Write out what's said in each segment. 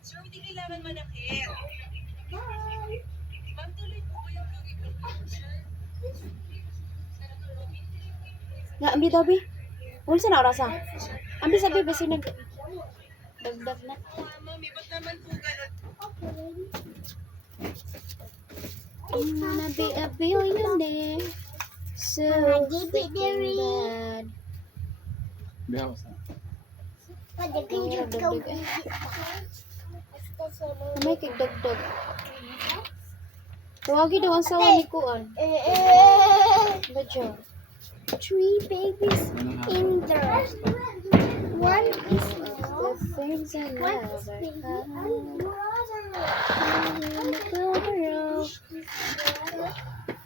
Sir, hindi kailangan manakit. Ma'am, tuloy po yung gawin, sir. Nga, ambi daw, bi. Unsa na orasa? Ambi sabi, basi nag... Dagdag na. Mami, ba't naman po ganun? I'm gonna be a billionaire. So freaking bad. Bihaw sa. Dagdag eh. May kigdagdag. Tawagi daw ang sawa ni Kuan. Badyo. 3 babies in there. One is The things I never had.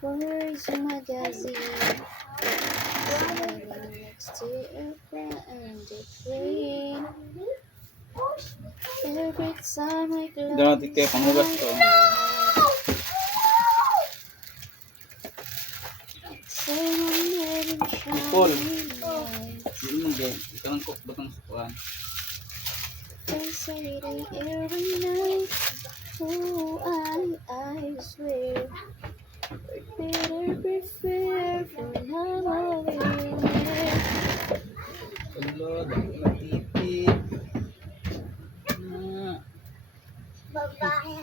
For some magazine. Next to a friend and rain. Every time I Diyan close natin kayo panghugas to. Nicole. Hindi mo gay. Ikaw ang cook batang sukuan. They say they every night. Oh, I swear. Better prepare for now. Hello, dami na titi. babae.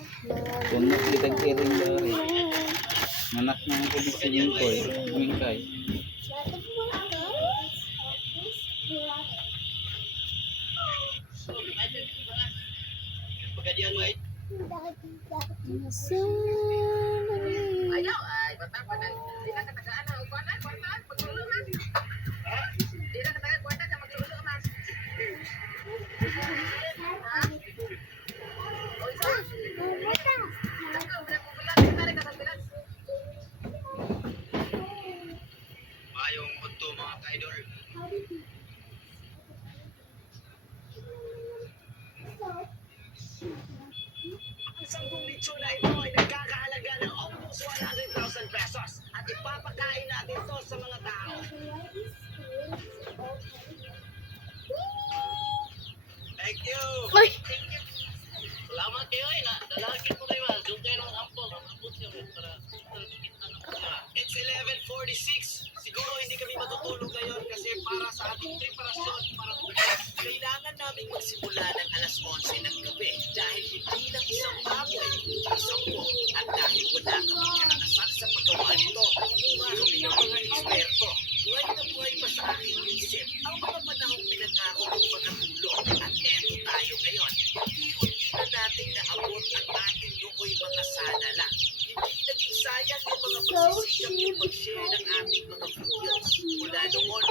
Puno kita kiring dari. Anak na ako di sinin ko eh. Mingkay. Pagkadian mo eh. Ayaw ay, batang pa na. Di na katagaan na. Kwartaan, kwartaan. Paglulo na. Di na katagaan, kwartaan na. Maglulo na. Ha? O isa? Ako, bilang-bilang. Tarik ka ng bilang. Mayong punto mga ka-idol. Ang 10 litro na ito ay nagkakahalaga ng almost 100,000 pesos at ipapakain natin to sa mga tao. Thank you! Salamat kayo eh. Dalagi po kayo. Doon kayo ng ampo. Ampo siya para It's 11:46. Siguro hindi kami matutulog ngayon kasi para sa ating preparasyon para bukas, kailangan namin magsimula ng alas 11 ng gabi dahil hindi lang isang baboy, isang po, at dahil wala kami karanasan sa paggawa nito, kumuha kami ng mga eksperto. Buhay na buhay pa sa aking isip ang mga panahong pinangako kong makatulong at eto tayo ngayon. Unti-unti na natin naabot ang ating nooy mga sanala. Hindi naging sayang yung mga pagsisikap yung pag-share ng ating mga videos. Mula noon,